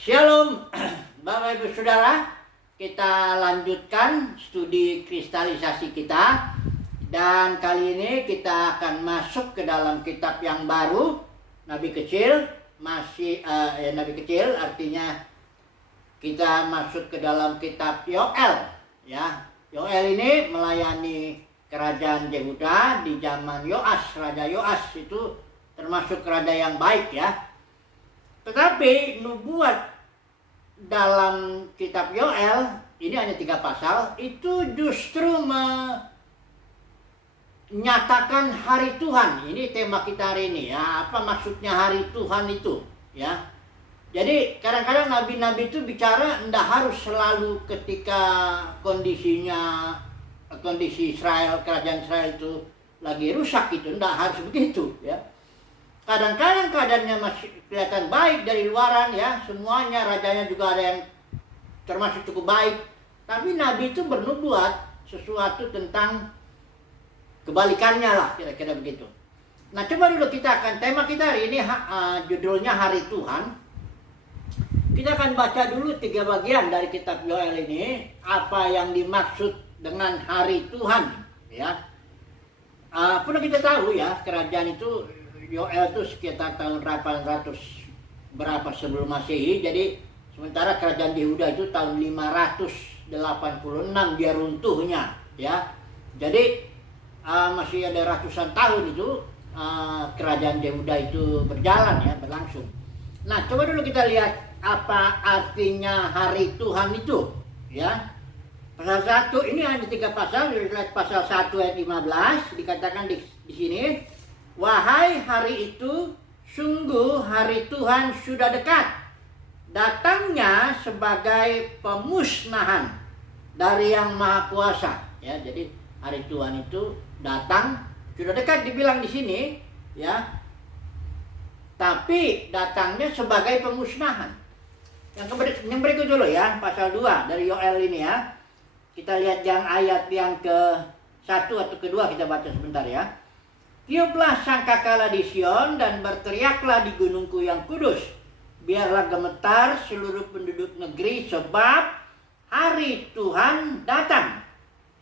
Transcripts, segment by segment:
Shalom, Bapak Ibu Saudara, kita lanjutkan studi kristalisasi kita. Dan kali ini kita akan masuk ke dalam kitab yang baru, Nabi Kecil. Nabi Kecil artinya kita masuk ke dalam kitab Yoel. Ya, Yoel ini melayani kerajaan Yehuda di zaman Yoas, Raja Yoas itu termasuk raja yang baik ya. Tetapi nubuat dalam kitab Yoel ini hanya 3 pasal, itu justru menyatakan hari Tuhan. Ini tema kita hari ini ya. Apa maksudnya hari Tuhan itu ya? Jadi kadang-kadang nabi-nabi itu bicara tidak harus selalu ketika kondisi Israel, kerajaan Israel itu lagi rusak gitu, tidak harus begitu ya. Kadang-kadang keadaannya masih kelihatan baik dari luaran ya, semuanya, rajanya juga ada yang termasuk cukup baik. Tapi Nabi itu bernubuat sesuatu tentang kebalikannya lah, kira-kira begitu. Nah, coba dulu tema kita hari ini judulnya Hari Tuhan. Kita akan baca dulu 3 bagian dari kitab Yoel ini, apa yang dimaksud dengan Hari Tuhan ya. Perlu kita tahu ya, kerajaan itu Yoel itu sekitar tahun 800 berapa sebelum Masehi. Jadi sementara kerajaan Yehuda itu tahun 586 dia runtuhnya ya. Jadi masih ada ratusan tahun itu kerajaan Yehuda itu berjalan ya, berlangsung. Nah, coba dulu kita lihat apa artinya hari Tuhan itu ya. Pasal 1 ini hanya 3 pasal. Lihat pasal 1 ayat 15 dikatakan di sini, wahai hari itu, sungguh hari Tuhan sudah dekat, datangnya sebagai pemusnahan dari Yang Maha Kuasa. Ya, jadi hari Tuhan itu datang, sudah dekat dibilang di sini, ya. Tapi datangnya sebagai pemusnahan. Yang berikut dulu ya, pasal 2 dari Yoel ini ya. Kita lihat yang ayat yang ke-1 atau kedua, kita baca sebentar ya. Tiuplah sangkakala di Sion dan berteriaklah di gunungku yang kudus. Biarlah gemetar seluruh penduduk negeri, sebab hari Tuhan datang.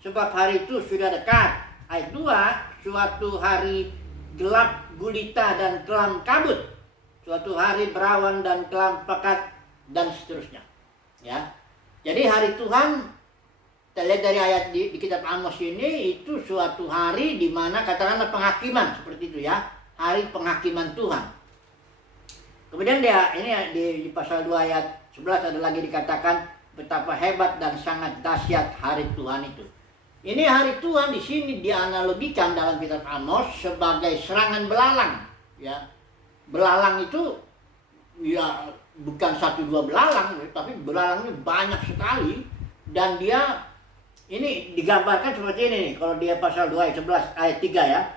Sebab hari itu sudah dekat. Ayat 2, suatu hari gelap gulita dan kelam kabut. Suatu hari berawan dan kelam pekat dan seterusnya. Ya. Jadi hari Tuhan, kita lihat dari ayat di kitab Amos ini, itu suatu hari di mana katakanlah penghakiman, seperti itu ya, hari penghakiman Tuhan. Kemudian ini di pasal 2 ayat 11 ada lagi dikatakan betapa hebat dan sangat dahsyat hari Tuhan itu. Ini hari Tuhan di sini dianalogikan dalam kitab Amos sebagai serangan belalang ya. Belalang itu ya bukan 1-2 belalang, tapi belalangnya banyak sekali, dan dia ini digambarkan seperti ini nih, kalau dia pasal 2 ayat 11 ayat 3 ya.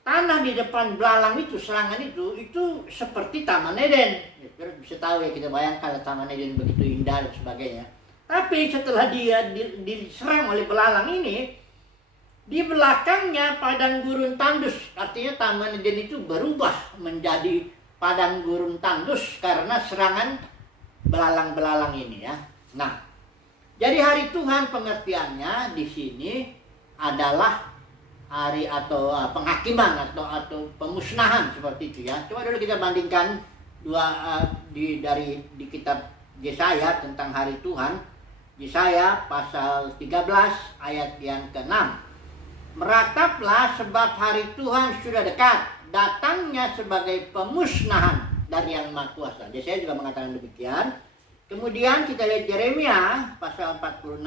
Tanah di depan belalang itu, serangan itu seperti Taman Eden. Terus bisa tahu ya, kita bayangkan Taman Eden begitu indah dan sebagainya. Tapi setelah dia diserang oleh belalang ini, di belakangnya padang gurun tandus. Artinya Taman Eden itu berubah menjadi padang gurun tandus karena serangan belalang-belalang ini ya. Nah, jadi hari Tuhan pengertiannya di sini adalah hari atau penghakiman atau pemusnahan seperti itu ya. Coba dulu kita bandingkan di kitab Yesaya tentang hari Tuhan. Yesaya pasal 13 ayat yang ke-6. Merataplah sebab hari Tuhan sudah dekat, datangnya sebagai pemusnahan dari Yang Maha Kuasa. Yesaya juga mengatakan demikian. Kemudian kita lihat Yeremia pasal 46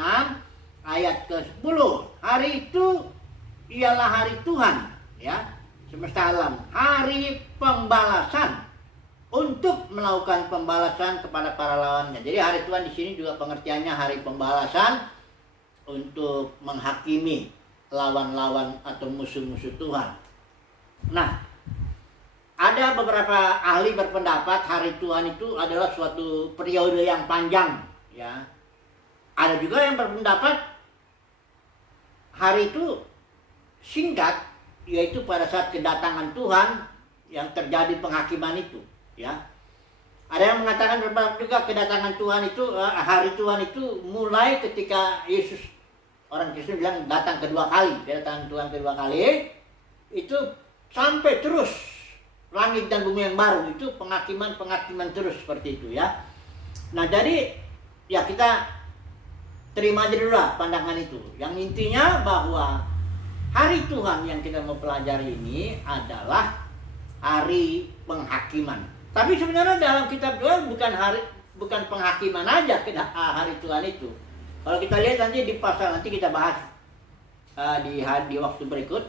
ayat ke-10. Hari itu ialah hari Tuhan ya, semesta alam, hari pembalasan, untuk melakukan pembalasan kepada para lawannya. Jadi hari Tuhan di sini juga pengertiannya hari pembalasan untuk menghakimi lawan-lawan atau musuh-musuh Tuhan. Nah, ada beberapa ahli berpendapat hari Tuhan itu adalah suatu periode yang panjang ya. Ada juga yang berpendapat hari itu singkat, yaitu pada saat kedatangan Tuhan yang terjadi penghakiman itu ya. Ada yang mengatakan juga kedatangan Tuhan itu, hari Tuhan itu mulai ketika Yesus, orang Kristen bilang datang kedua kali, kedatangan Tuhan kedua kali, itu sampai terus langit dan bumi yang baru, itu penghakiman terus seperti itu ya. Nah jadi ya kita terima aja dulu lah pandangan itu. Yang intinya bahwa hari Tuhan yang kita mau pelajari ini adalah hari penghakiman. Tapi sebenarnya dalam kitab Yoel bukan penghakiman aja hari Tuhan itu. Kalau kita lihat nanti di pasal, nanti kita bahas di waktu berikut.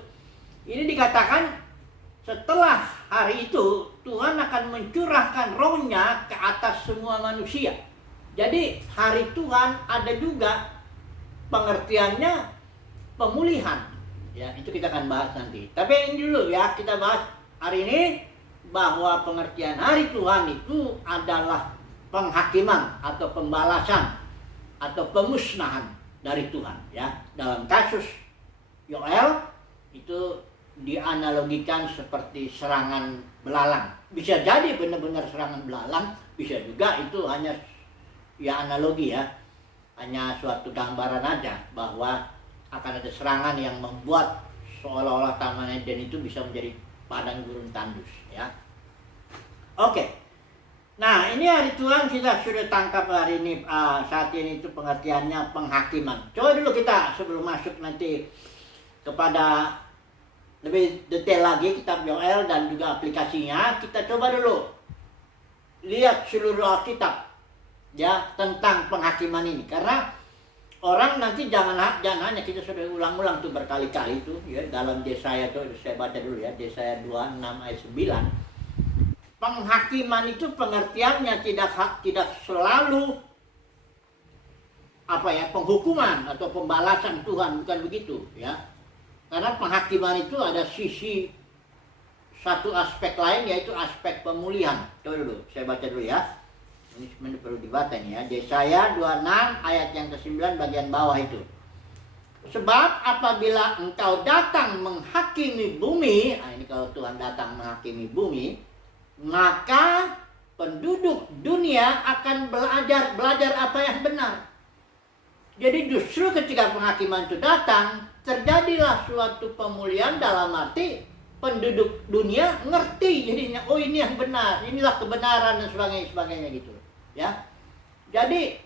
Ini dikatakan setelah hari itu Tuhan akan mencurahkan rohnya ke atas semua manusia. Jadi hari Tuhan ada juga pengertiannya pemulihan. Ya, itu kita akan bahas nanti. Tapi ini dulu ya, kita bahas hari ini bahwa pengertian hari Tuhan itu adalah penghakiman atau pembalasan atau pemusnahan dari Tuhan ya. Dalam kasus Yoel itu dianalogikan seperti serangan belalang. Bisa jadi benar-benar serangan belalang, bisa juga itu hanya ya analogi ya, hanya suatu gambaran aja bahwa akan ada serangan yang membuat seolah-olah Taman Eden itu bisa menjadi padang gurun tandus ya. Oke. Nah, ini hari Tuhan kita sudah tangkap hari ini, saat ini itu pengertiannya penghakiman. Coba dulu kita sebelum masuk nanti kepada lebih detail lagi kitab Yoel dan juga aplikasinya, kita coba dulu lihat seluruh Alkitab ya tentang penghakiman ini, karena orang nanti jangan hanya kita sudah ulang-ulang tuh berkali-kali tuh ya dalam Yesaya tuh, saya baca dulu ya, Yesaya 26 ayat 9. Penghakiman itu pengertiannya tidak selalu apa ya, penghukuman atau pembalasan Tuhan, bukan begitu ya. Karena penghakiman itu ada sisi satu aspek lain, yaitu aspek pemulihan. Coba dulu, saya baca dulu ya. Ini sebenarnya perlu dibaca nih ya. Yesaya 26 ayat yang ke-9 bagian bawah itu. Sebab apabila engkau datang menghakimi bumi, nah ini kalau Tuhan datang menghakimi bumi, maka penduduk dunia akan belajar apa yang benar. Jadi justru ketika penghakiman itu datang, terjadilah suatu pemulihan dalam arti penduduk dunia ngerti jadinya, oh ini yang benar, inilah kebenaran dan sebagainya gitu ya. Jadi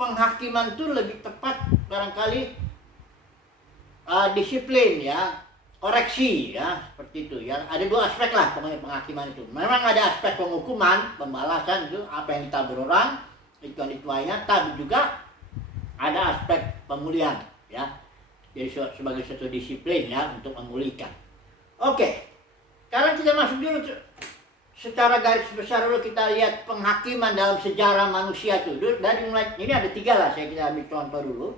penghakiman itu lebih tepat barangkali disiplin ya, koreksi ya, seperti itu ya. Ada dua aspek lah penghakiman itu. Memang ada aspek penghukuman, pembalasan itu apa yang ditabur orang, itu yang dituainya, tapi juga ada aspek pemulihan ya. Jadi sebagai satu disiplin ya untuk memulihkan. Oke, sekarang kita masuk dulu secara garis besar dulu, kita lihat penghakiman dalam sejarah manusia itu. Dari mulai ini ada 3 lah, kita ambil contoh dulu.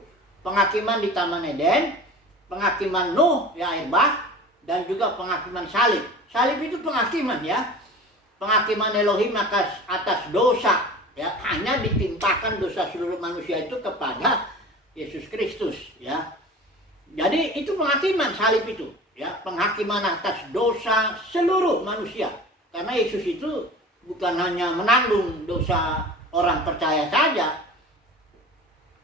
Penghakiman di Taman Eden, penghakiman Nuh ya air bah, dan juga penghakiman salib. Salib itu penghakiman ya. Penghakiman Elohim atas dosa ya, hanya ditimpakan dosa seluruh manusia itu kepada Yesus Kristus ya. Jadi itu penghakiman salib itu ya, penghakiman atas dosa seluruh manusia. Karena Yesus itu bukan hanya menanggung dosa orang percaya saja.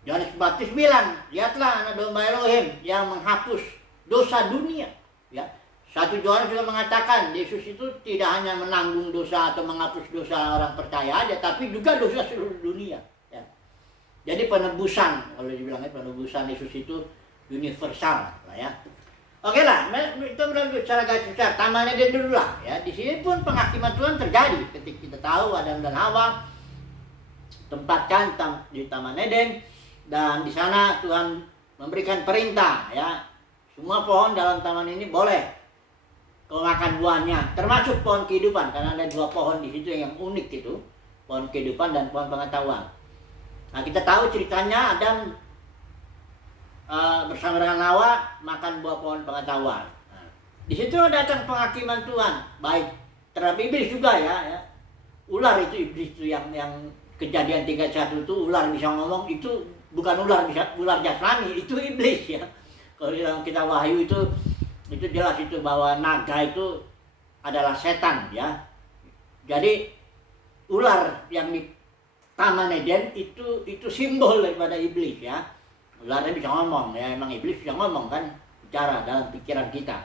Yohanes Baptis bilang, lihatlah anak domba Elohim yang menghapus dosa dunia ya. 1 Yohanes juga mengatakan Yesus itu tidak hanya menanggung dosa atau menghapus dosa orang percaya aja, tapi juga dosa seluruh dunia ya. Jadi penebusan, kalau dibilangnya penebusan Yesus itu universal lah ya. Oke lah, itu berarti secara garis besar Taman Eden dulu lah ya. Di sini pun penghakiman Tuhan terjadi ketika kita tahu Adam dan Hawa tempatkan di Taman Eden, dan di sana Tuhan memberikan perintah ya, semua pohon dalam taman ini boleh kau makan buahnya, termasuk pohon kehidupan, karena ada 2 pohon di situ yang unik itu, pohon kehidupan dan pohon pengetahuan. Nah kita tahu ceritanya Adam bersama dengan Hawa makan buah pohon pengetahuan. Nah, di situ datang penghakiman Tuhan, baik terhadap iblis juga ya. Ular itu, iblis itu yang Kejadian 31 itu ular bisa ngomong, itu bukan ular jasmani, itu iblis ya. Kalau dalam kitab Wahyu itu jelas itu bahwa naga itu adalah setan ya. Jadi ular yang di Taman Eden itu simbol daripada iblis ya. Ularnya bisa ngomong ya, emang iblis bisa ngomong kan, bicara dalam pikiran kita.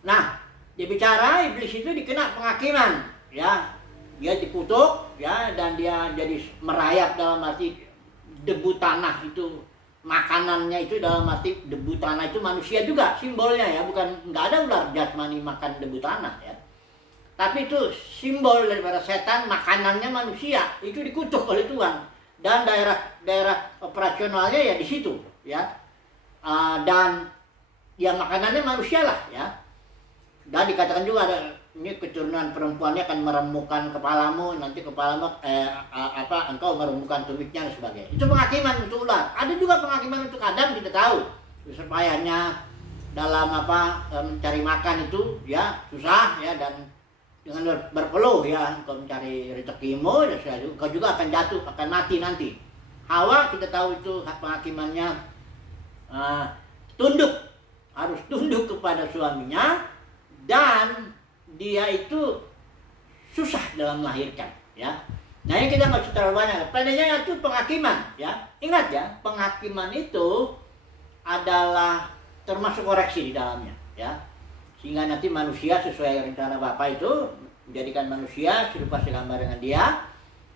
Nah, dia bicara, iblis itu dikena penghakiman ya. Dia dikutuk ya, dan dia jadi merayap dalam arti debu tanah itu, makanannya itu dalam arti debu tanah itu manusia juga simbolnya ya, bukan nggak ada ular jasmani makan debu tanah ya. Tapi itu simbol daripada setan, makanannya manusia, itu dikutuk oleh Tuhan. Dan daerah operasionalnya ya di situ ya. Dan ya makanannya manusia lah ya. Dan dikatakan juga ada ini keturunan perempuannya akan meremukkan kepalamu, nanti kepalamu engkau meremukkan tumitnya dan sebagainya. Itu penghakiman untuk ular. Ada juga penghakiman untuk Adam, kita tahu. Supayanya dalam mencari makan itu ya susah ya, dan dengan berpeluh ya engkau mencari rezekimu, dan engkau juga akan jatuh, akan mati nanti. Hawa kita tahu itu penghakimannya tunduk, harus tunduk kepada suaminya, dan dia itu susah dalam melahirkan ya. Nah ini kita nggak usah terlalu banyak. Padanya itu penghakiman ya. Ingat ya, penghakiman itu adalah termasuk koreksi di dalamnya ya. Sehingga nanti manusia sesuai rencana Bapa itu menjadikan manusia serupa segambar dengan dia.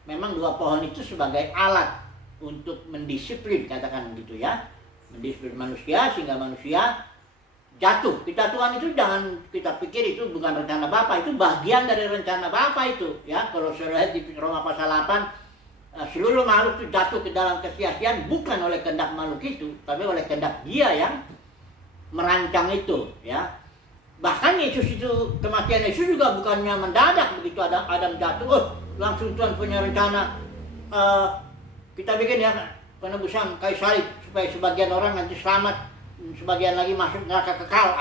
Memang dua pohon itu sebagai alat untuk mendisiplin, katakan begitu ya. Mendisiplin manusia sehingga manusia jatuh. Ketatuan itu jangan kita pikir itu bukan rencana Bapa, itu bagian dari rencana Bapa itu ya. Kalau saya lihat di Roma pasal 8, seluruh makhluk itu jatuh ke dalam kesia-siaan bukan oleh kehendak makhluk itu, tapi oleh kehendak Dia yang merancang itu ya. Bahkan Yesus itu, kematian Yesus juga bukannya mendadak begitu Adam jatuh, langsung Tuhan punya rencana kita bikin ya penebusan kayu salib supaya sebagian orang nanti selamat, sebagian lagi masuk neraka kekal.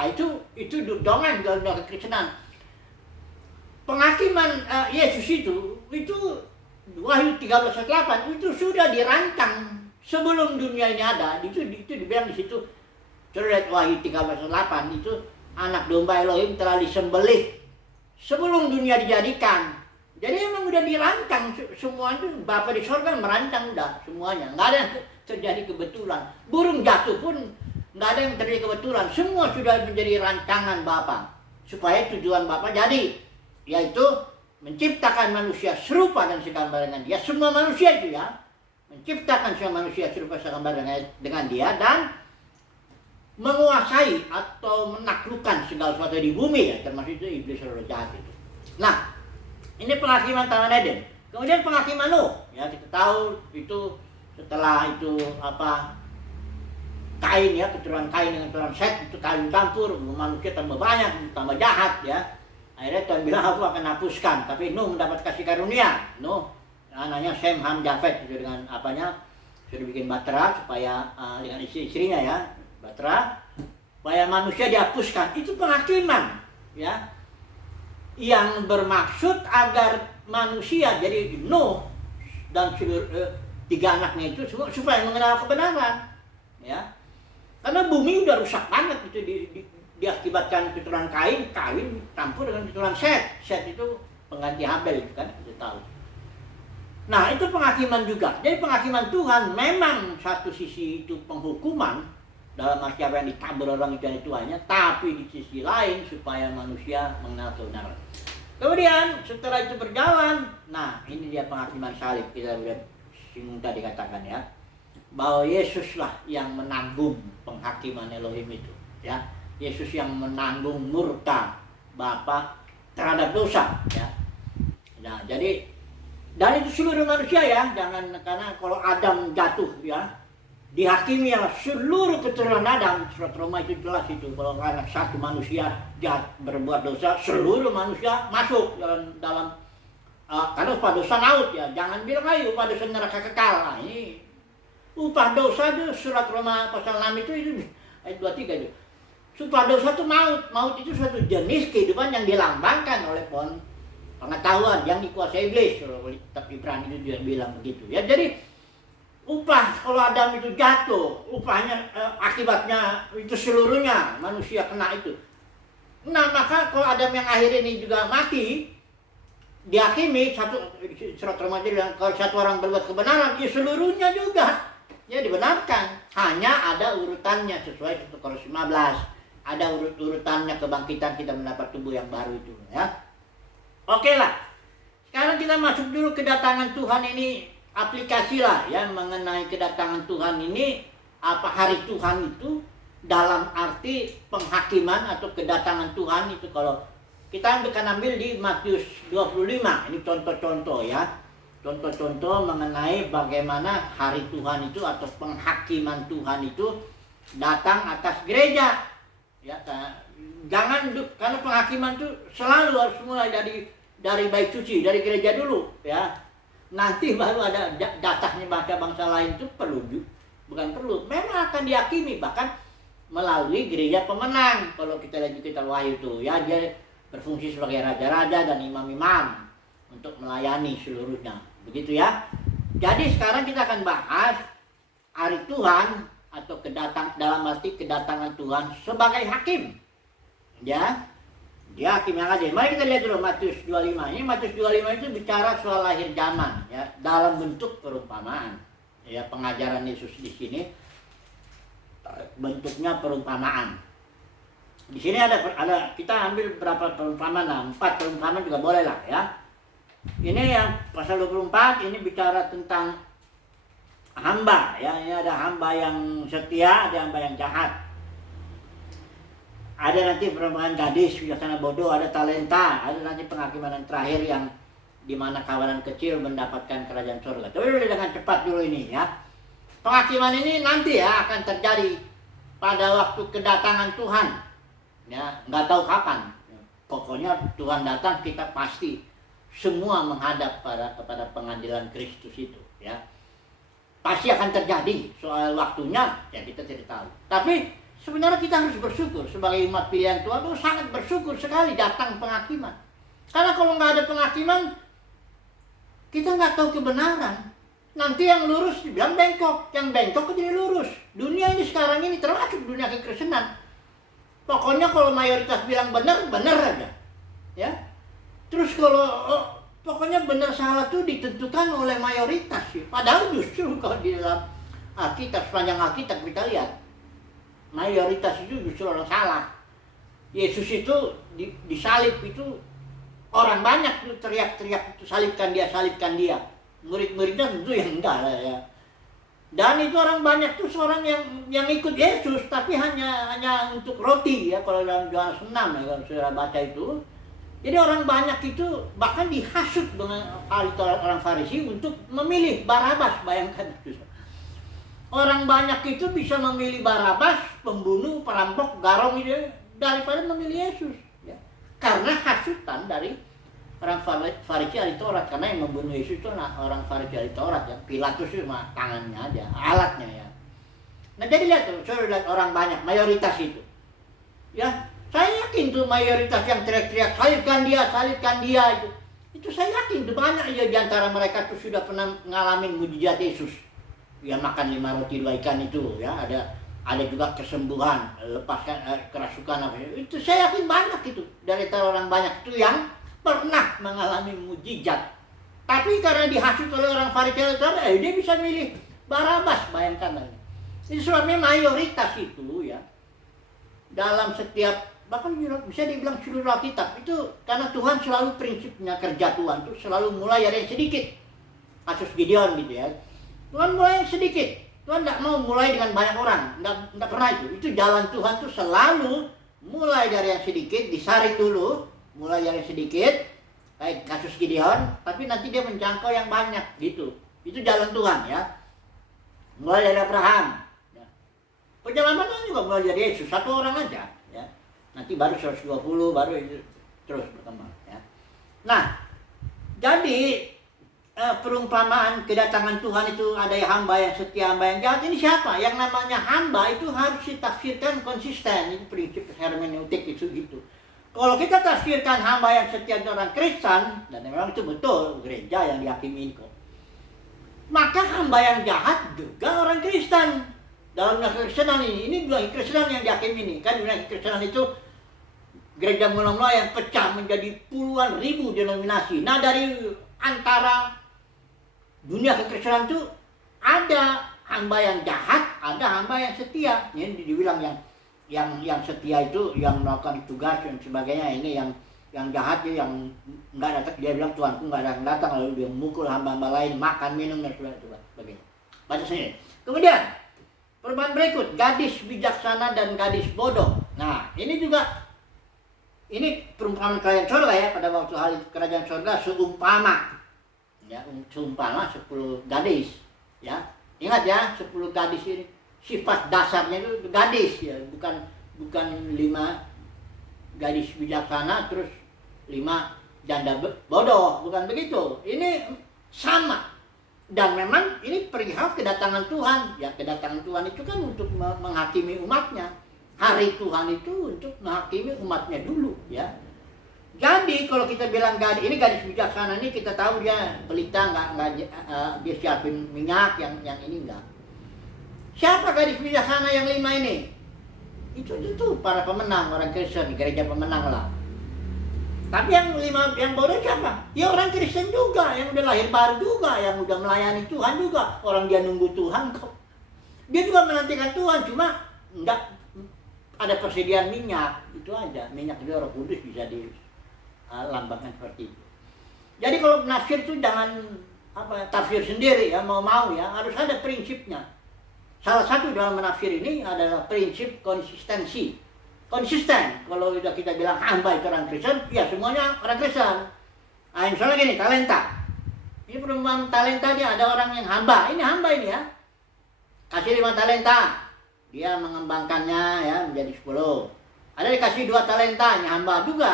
Itu dongeng dalam kekristenan. Penghakiman Yesus itu Wahyu 13:8 itu sudah dirancang sebelum dunia ini ada. Itu dibilang di situ. Lihat Wahyu 13:8 itu anak domba Elohim telah disembelih sebelum dunia dijadikan. Jadi emang udah dirancang semua itu. Bapa di sorga merancang udah semuanya. Nggak ada yang terjadi kebetulan. Burung jatuh pun nggak ada yang terjadi kebetulan. Semua sudah menjadi rancangan Bapa supaya tujuan Bapa jadi, yaitu menciptakan manusia serupa dan segambar dengan Dia. Semua manusia itu ya, menciptakan semua manusia serupa segambar dengan Dia, dan menguasai atau menaklukkan segala sesuatu di bumi ya, termasuk itu iblis roh jahat itu. Nah, ini penghakiman Taman Eden. Kemudian penghakiman Nuh ya, kita tahu itu setelah itu Kain ya, keturunan Kain dengan keturunan Set itu kawin campur, manusia tambah banyak, tambah jahat ya. Akhirnya Tuhan bilang aku akan hapuskan, tapi Nuh mendapat kasih karunia. Nuh anaknya Sem, Ham, Jafet itu dengan sudah bikin bahtera supaya dengan istri-istrinya ya, bahtera supaya manusia dihapuskan. Itu penghakiman ya, yang bermaksud agar manusia, jadi Nuh dan seluruh 3 anaknya itu supaya mengenal kebenaran ya. Karena bumi udah rusak banget itu diakibatkan keturunan Kain kawin campur dengan keturunan Set. Set itu pengganti Habel itu kan, kita tahu. Nah itu penghakiman juga. Jadi penghakiman Tuhan memang satu sisi itu penghukuman dalam arti apa yang ditabur orang itu dan tuannya, tapi di sisi lain supaya manusia mengenal kebenaran. Kemudian setelah itu berjalan, nah ini dia penghakiman salib. Kita lihat singgung tadi katakan ya, bahwa Yesuslah yang menanggung penghakiman Elohim itu ya. Yesus yang menanggung murka Bapa terhadap dosa ya. Nah, jadi dan itu seluruh manusia ya, jangan, karena kalau Adam jatuh ya, dihakimi ya seluruh keturunan Adam. Surat Roma itu jelas itu, kalau anak satu manusia jahat berbuat dosa, seluruh manusia masuk dalam karena upah dosa maut ya. Jangan bilang ayo upah dosa neraka kekal. Nah, ini upah dosa itu surat Roma pasal 6 itu ayat 23 itu. Upah dosa itu maut. Maut itu suatu jenis kehidupan yang dilambangkan oleh pohon pengetahuan yang dikuasai iblis. Kalau kitab Ibrani itu dia bilang begitu ya. Jadi upah kalau Adam itu jatuh, upahnya akibatnya itu seluruhnya manusia kena itu. Nah maka kalau Adam yang akhir ini juga mati, dihakimi surat Roma bilang kalau satu orang berbuat kebenaran, ya seluruhnya juga ya dibenarkan. Hanya ada urutannya sesuai 1 Korintus 15. Ada urutannya kebangkitan kita mendapat tubuh yang baru itu ya. Oke lah. Sekarang kita masuk dulu kedatangan Tuhan ini, aplikasi lah ya mengenai kedatangan Tuhan ini. Apa hari Tuhan itu dalam arti penghakiman atau kedatangan Tuhan itu, kalau kita akan ambil di Matius 25. Ini contoh-contoh ya. Contoh-contoh mengenai bagaimana hari Tuhan itu atau penghakiman Tuhan itu datang atas gereja. Ya, jangan, karena penghakiman itu selalu harus mulai dari bait suci, dari gereja dulu ya. Nanti baru ada datangnya bangsa-bangsa lain itu memang akan dihakimi, bahkan melalui gereja pemenang. Kalau kita lihat di kitab Wahyu itu ya, dia berfungsi sebagai raja-raja dan imam-imam untuk melayani seluruhnya. Begitu ya. Jadi sekarang kita akan bahas hari Tuhan atau dalam arti kedatangan Tuhan sebagai hakim. Ya. Dia hakim yang adil. Mari kita lihat dulu Matius 25. Ini Matius 25 itu bicara soal lahir zaman ya, dalam bentuk perumpamaan. Ya, pengajaran Yesus di sini bentuknya perumpamaan. Di sini ada kita ambil berapa perumpamaan? 4 perumpamaan juga boleh lah ya. Ini yang pasal 24 ini bicara tentang hamba ya. Ini ada hamba yang setia, ada hamba yang jahat. Ada nanti perumpamaan gadis bijaksana bodoh, ada talenta, ada nanti penghakiman yang terakhir yang di mana kawanan kecil mendapatkan kerajaan surga. Coba dulu dengan cepat dulu ini ya. Penghakiman ini nanti ya akan terjadi pada waktu kedatangan Tuhan. Ya, nggak tahu kapan. Pokoknya Tuhan datang, kita pasti semua menghadap kepada pengadilan Kristus itu ya. Pasti akan terjadi. Soal waktunya ya kita tidak tahu. Tapi sebenarnya kita harus bersyukur sebagai umat pilihan Tuhan, itu sangat bersyukur sekali datang penghakiman. Karena kalau nggak ada penghakiman, kita nggak tahu kebenaran. Nanti yang lurus dibilang bengkok, yang bengkok jadi lurus. Dunia ini sekarang ini termasuk dunia kekristenan. Pokoknya kalau mayoritas bilang benar, benar aja. Ya. Terus kalau pokoknya benar salah itu ditentukan oleh mayoritas sih. Padahal justru kalau di dalam Alkitab, sepanjang Alkitab kita lihat, mayoritas itu justru orang salah. Yesus itu disalib itu orang banyak tuh teriak-teriak itu salibkan dia. Murid-muridnya tentu yang enggak lah ya. Dan itu orang banyak tuh seorang yang ikut Yesus, tapi hanya untuk roti ya, kalau dalam Yohanes 6 ya, kalau saudara baca itu. Jadi orang banyak itu bahkan dihasut dengan orang Farisi untuk memilih Barabas, bayangkan itu. Orang banyak itu bisa memilih Barabas, pembunuh, perampok, garong itu daripada memilih Yesus ya. Karena hasutan dari orang Farisi ahli Taurat, karena yang membunuh Yesus itu orang Farisi ahli Taurat ya. Pilatus itu cuma tangannya aja, alatnya ya. Nah jadi lihat tuh, saya lihat orang banyak, mayoritas itu. Ya, saya yakin tuh mayoritas yang teriak-teriak salibkan dia itu. Itu saya yakin tuh banyak ya di antara mereka tuh sudah pernah ngalamin mujizat Yesus. Ya makan 5 roti 2 ikan itu ya, ada juga kesembuhan, lepaskan kerasukan apa itu. Saya yakin banyak itu dari orang banyak itu yang pernah mengalami mujizat. Tapi karena dihasut oleh orang Farisi dia bisa milih Barabas, bayangkan aja. Itu sebabnya mayoritas itu ya dalam setiap, bahkan bisa dibilang seluruh Alkitab itu, karena Tuhan selalu prinsipnya kerja Tuhan itu selalu mulai dari yang sedikit. Kasus Gideon gitu ya. Tuhan mulai yang sedikit. Tuhan tidak mau mulai dengan banyak orang. Tidak pernah itu. Itu jalan Tuhan tuh selalu mulai dari yang sedikit, disaring dulu. Mulai dari yang sedikit, kayak kasus Gideon. Tapi nanti dia menjangkau yang banyak gitu. Itu jalan Tuhan ya. Mulai dari Abraham. Ya. Perjalanan juga mulai dari Yesus. Satu orang aja. Ya. Nanti baru 120, baru itu terus berkembang. Ya. Nah, jadi perumpamaan kedatangan Tuhan itu ada hamba yang setia, hamba yang jahat. Ini siapa? Yang namanya hamba itu harus ditafsirkan konsisten. Itu prinsip hermeneutik itu gitu. Kalau kita tafsirkan hamba yang setia itu orang Kristen, dan memang itu betul gereja yang dihakimi kok, maka hamba yang jahat juga orang Kristen. Dalam dunia kekristenan ini dua kekristenan yang dihakimi ini. Kan dunia kekristenan itu gereja mula-mula yang pecah menjadi puluhan ribu denominasi. Nah, dari antara dunia kekristenan itu ada hamba yang jahat, ada hamba yang setia. Ini dibilang yang setia itu yang melakukan tugas dan sebagainya. Ini yang jahat ya, yang nggak datang. Dia bilang Tuhanku nggak datang, lalu dia memukul hamba-hamba lain, makan minum dan sebagainya. Baca sini. Kemudian perubahan berikut, gadis bijaksana dan gadis bodoh. Nah, ini juga ini perumpamaan kerajaan surga ya, pada waktu hari kerajaan surga seumpama ya, seumpama 10 gadis ya. Ingat ya, 10 gadis ini sifat dasarnya itu gadis ya, bukan 5 gadis bijaksana terus 5 janda bodoh, bukan begitu. Ini sama. Dan memang ini perihal kedatangan Tuhan. Ya, kedatangan Tuhan itu kan untuk menghakimi umatnya. Hari Tuhan itu untuk menghakimi umatnya dulu ya. Jadi kalau kita bilang gadis, ini gadis bijaksana ini kita tahu dia pelita, nggak dia siapin minyak, yang ini enggak. Siapa gadis bijaksana yang 5 ini? Itu para pemenang, orang Kristen, gereja pemenang lah. Tapi yang 5 yang bodoh siapa? Ya orang Kristen juga, yang udah lahir baru juga, yang udah melayani Tuhan juga. Orang dia nunggu Tuhan kok. Dia juga menantikan Tuhan, cuma enggak ada persediaan minyak, itu aja. Minyak itu Roh Kudus bisa dilambangkan seperti itu. Jadi kalau penafsir itu jangan tafsir sendiri ya, mau ya, harus ada prinsipnya. Salah satu dalam menafsir ini adalah prinsip konsistensi. Konsisten. Kalau sudah kita bilang hamba itu orang Kristen, ya semuanya orang Kristen. Nah, misalnya gini, talenta. Ini perumpamaan talenta, dia ada orang yang hamba. Ini hamba ini ya. Kasih 5 talenta. Dia mengembangkannya ya menjadi 10. Ada dikasih 2 talenta, ini hamba juga.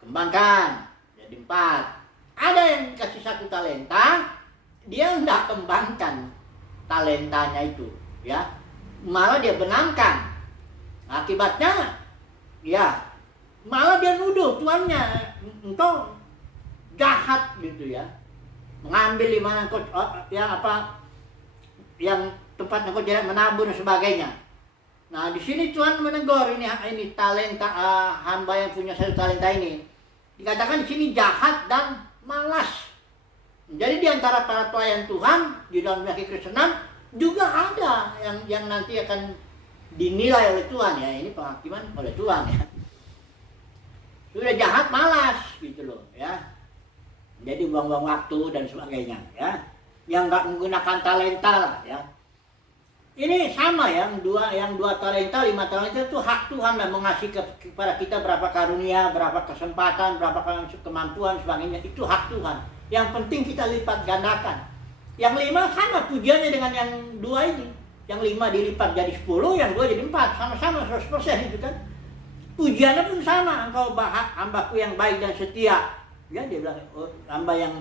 Kembangkan jadi 4. Ada yang dikasih 1 talenta, dia enggak kembangkan talentanya itu ya. Malah dia benamkan. Akibatnya ya malah dia nuduh tuannya, engkau jahat gitu ya. Mengambil di mana engkau yang tempat engkau tidak menabur dan sebagainya. Nah, di sini Tuhan menegur ini talenta hamba yang punya 1 talenta ini. Dikatakan di sini jahat dan malas. Jadi di antara para pelayan Tuhan di dalam dunia kekristenan juga ada yang nanti akan dinilai oleh Tuhan ya. Ini penghakiman oleh Tuhan ya. Sudah jahat, malas gitu loh ya. Jadi buang-buang waktu dan sebagainya ya. Yang nggak menggunakan talenta lah ya. Ini sama ya, yang 2 talenta, 5 talenta itu hak Tuhan dan mengasihi kepada kita berapa karunia, berapa kesempatan, berapa kemampuan sebagainya, itu hak Tuhan. Yang penting kita lipat gandakan. Yang 5 sama pujiannya dengan yang 2 ini. Yang 5 dilipat jadi 10, yang 2 jadi 4, sama-sama 100% itu kan. Pujiannya pun sama, engkau hambaku yang baik dan setia. Ya, dia bilang hamba yang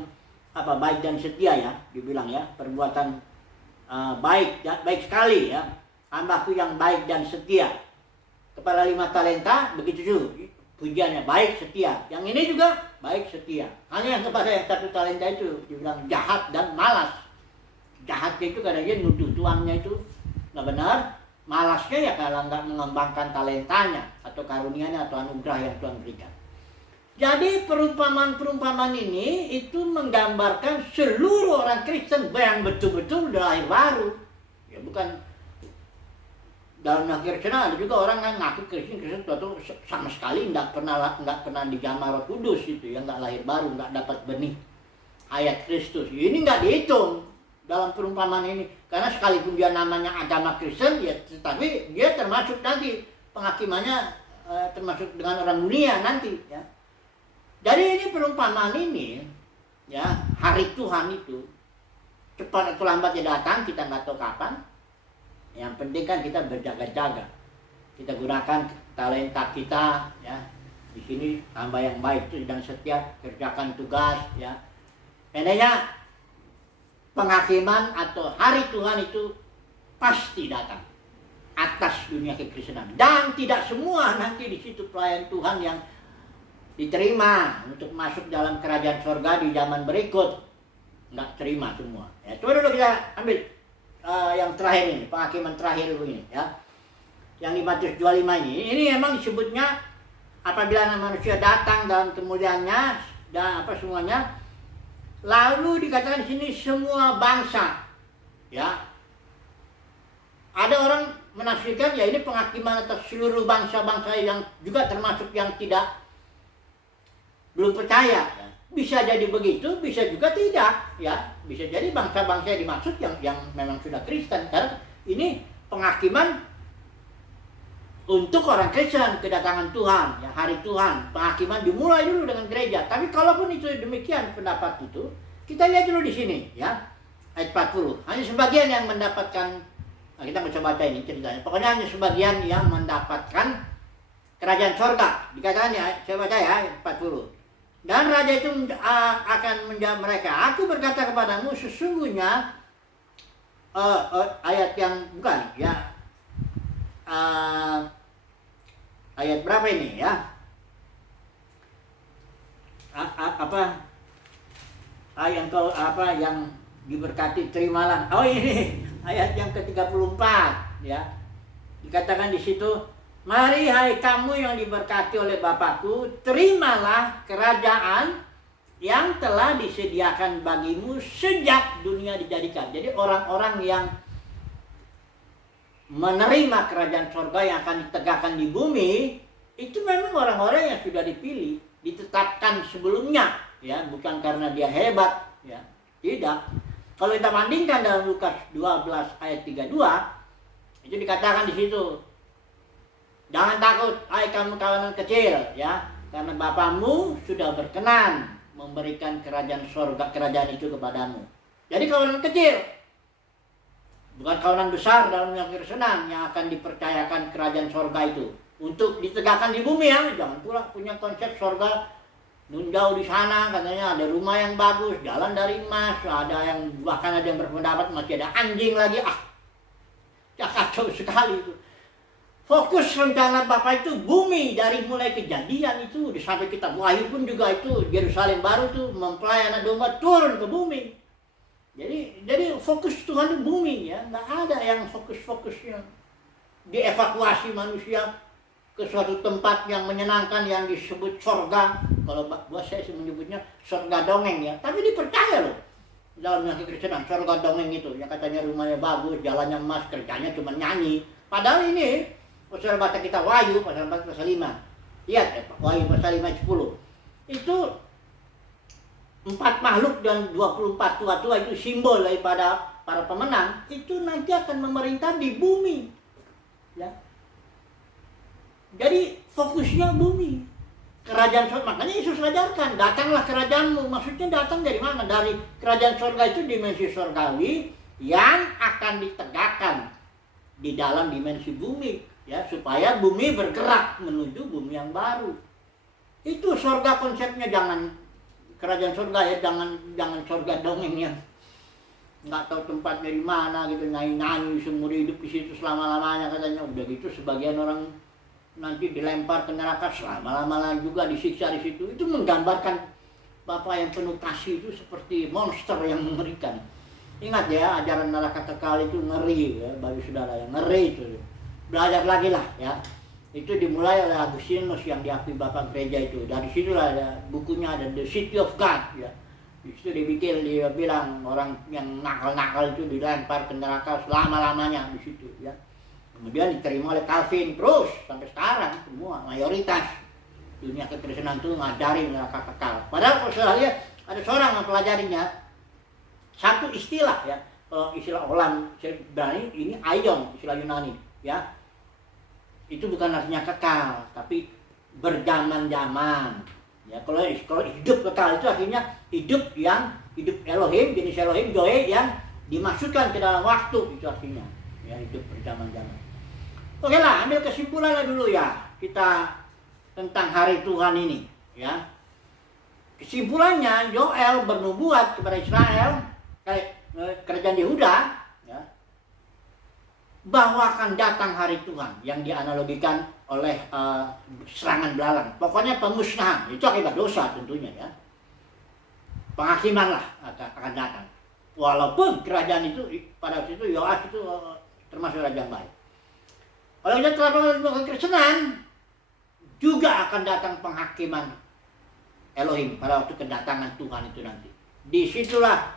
baik dan setia ya, dibilang ya, perbuatan baik sekali ya, hambaku yang baik dan setia. Kepala 5 talenta begitu juga pujiannya, baik setia. Yang ini juga baik setia. Hanya yang kepada yang 1 talenta itu dibilang jahat dan malas. Jahatnya itu karena dia nuduh tuannya itu nggak benar. Malasnya ya kalau nggak mengembangkan talentanya atau karunianya atau anugerah yang Tuhan berikan. Jadi perumpamaan ini itu menggambarkan seluruh orang Kristen yang betul-betul udah lahir baru. Ya bukan dalam Kristen ada juga orang yang ngaku Kristen atau sama sekali nggak pernah dijamah Roh Kudus itu, yang nggak lahir baru, nggak dapat benih hayat Kristus. Ini nggak dihitung dalam perumpamaan ini, karena sekalipun dia namanya agama Kristen ya, tetapi dia termasuk nanti penghakimannya termasuk dengan orang dunia nanti ya. Jadi ini perumpamaan ini, ya hari Tuhan itu cepat atau lambat dia datang, kita nggak tahu kapan. Yang penting kan kita berjaga-jaga, kita gunakan talenta kita, ya. Di sini hamba yang baik dan setia kerjakan tugas, ya. Intinya penghakiman atau hari Tuhan itu pasti datang atas dunia kekristenan, dan tidak semua nanti di situ pelayan Tuhan yang diterima untuk masuk dalam kerajaan surga di zaman berikut. Nggak terima semua ya. Coba dulu kita ambil yang terakhir ini, penghakiman terakhir ini ya, yang di Matius 25 ini memang disebutnya apabila anak manusia datang dalam kemuliaannya dan semuanya, lalu dikatakan di sini semua bangsa, ya. Ada orang menafsirkan ya ini penghakiman atas seluruh bangsa-bangsa yang juga termasuk yang belum percaya. Ya. Bisa jadi begitu, bisa juga tidak, ya. Bisa jadi bangsa-bangsa yang dimaksud yang memang sudah Kristen. Karena ini penghakiman untuk orang Kristen, kedatangan Tuhan, ya, hari Tuhan, penghakiman dimulai dulu dengan gereja. Tapi kalaupun itu demikian pendapat itu, kita lihat dulu di sini, ya, ayat 40. Hanya sebagian yang mendapatkan, nah kita bisa baca ini ceritanya. Pokoknya hanya sebagian yang mendapatkan kerajaan sorga. Dikatakan ya, saya baca ya, ayat 40. Dan raja itu akan menjawab mereka, aku berkata kepadamu, sesungguhnya ayat yang bukan, ya. Ayat berapa ini ya? Yang diberkati terimalah. Oh ini ayat yang ke-34 ya. Dikatakan di situ, mari hai kamu yang diberkati oleh Bapakku, terimalah kerajaan yang telah disediakan bagimu sejak dunia dijadikan. Jadi orang-orang yang menerima kerajaan surga yang akan ditegakkan di bumi, itu memang orang-orang yang sudah dipilih, ditetapkan sebelumnya, ya, bukan karena dia hebat, ya, tidak. Kalau kita bandingkan dalam Lukas 12 ayat 32, itu dikatakan di situ, jangan takut, hai kamu kawanan kecil, ya, karena Bapamu sudah berkenan memberikan kerajaan itu kepadamu. Jadi kawanan kecil, bukan kawanan besar dalam yang Kristenan yang akan dipercayakan kerajaan sorga itu untuk ditegakkan di bumi, ya. Jangan pula punya konsep sorga jauh di sana, katanya ada rumah yang bagus, jalan dari emas, bahkan ada yang berpendapat masih ada anjing lagi. Kacau sekali itu. Fokus rencana Bapak itu bumi, dari mulai kejadian itu sampai kitab Wahyu pun juga itu Yerusalem baru tuh mempelai anak domba turun ke bumi. Jadi fokus Tuhan di bumi, ya, nggak ada yang fokusnya dievakuasi manusia ke suatu tempat yang menyenangkan yang disebut sorga. Kalau buat saya sih menyebutnya sorga dongeng, ya, tapi dipercaya loh dalam yang Kristenan sorga dongeng itu, yang katanya rumahnya bagus, jalannya emas, kerjanya cuma nyanyi. Padahal ini, saudara baca kita Wahyu pasal 4 pasal 5, lihat ya, Wahyu pasal 5 10 itu 4 makhluk dan 24 tua-tua itu simbol daripada para pemenang, itu nanti akan memerintah di bumi, ya. Jadi fokusnya bumi, kerajaan surga. Makanya Yesus ajarkan, datanglah kerajaanmu. Maksudnya datang dari mana? Dari kerajaan surga itu dimensi surgawi yang akan ditegakkan di dalam dimensi bumi, ya, supaya bumi bergerak menuju bumi yang baru. Itu surga konsepnya. Jangan kerajaan surga, ya, jangan surga dongeng yang nggak tahu tempatnya di mana gitu, nyanyi seumur hidup di situ selama-lamanya katanya. Udah gitu sebagian orang nanti dilempar ke neraka selama-lamanya juga disiksa di situ. Itu menggambarkan Bapak yang penuh kasih itu seperti monster yang mengerikan. Ingat ya, ajaran neraka kekal itu ngeri, ya, bagi saudara, yang ngeri itu. Belajar lagi lah, ya. Itu dimulai oleh Agustinus yang diakui Bapak gereja itu. Dari situlah ya, bukunya ada The City of God, ya. Di situ dia bilang orang yang nakal-nakal itu dilempar ke neraka selama-lamanya di situ, ya. Kemudian diterima oleh Calvin terus sampai sekarang, semua mayoritas dunia kekristenan itu ngajari neraka kekal. Padahal kalau saya lihat ada seorang mempelajarinya, satu istilah, ya, istilah Holland Ibrani ini aion, istilah Yunani, ya. Itu bukan artinya kekal, tapi berjaman-jaman. Ya, kalau hidup kekal itu artinya hidup Elohim, jenis Elohim, Zoe, yang dimasukkan ke dalam waktu, itu artinya. Ya, hidup berjaman-jaman. Oke lah, ambil kesimpulannya dulu ya kita tentang hari Tuhan ini, ya. Kesimpulannya, Yoel bernubuat kepada Israel, kerajaan Yehuda, ya, bahwa akan datang hari Tuhan yang dianalogikan oleh serangan belalang. Pokoknya pemusnahan, itu akibat dosa tentunya, ya. Penghakiman lah akan datang. Walaupun kerajaan itu pada waktu itu Yoas itu termasuk raja yang baik. Kalau kita terapkan kekristenan, juga akan datang penghakiman Elohim pada waktu kedatangan Tuhan itu nanti. Disitulah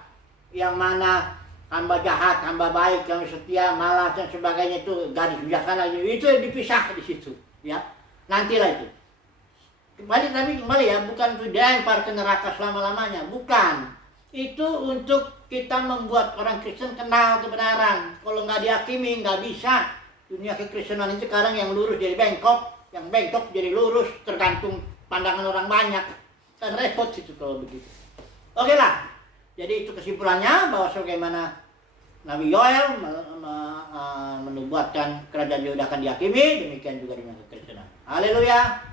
yang mana hamba jahat, hamba baik, yang setia, malas dan sebagainya itu gadis bijaksana itu dipisah di situ, ya. Nantilah itu. Kembali ya, bukan untuk dilempar ke neraka selama-lamanya, bukan. Itu untuk kita membuat orang Kristen kenal kebenaran. Kalau nggak dihakimi, nggak bisa. Dunia kekristenan itu sekarang yang lurus jadi bengkok, yang bengkok jadi lurus, tergantung pandangan orang banyak. Kan repot itu kalau begitu. Oke lah. Jadi itu kesimpulannya, bahwa sebagaimana Nabi Yoel menubuatkan kerajaan Yehuda akan dihakimi, demikian juga dengan kekristenan. Haleluya.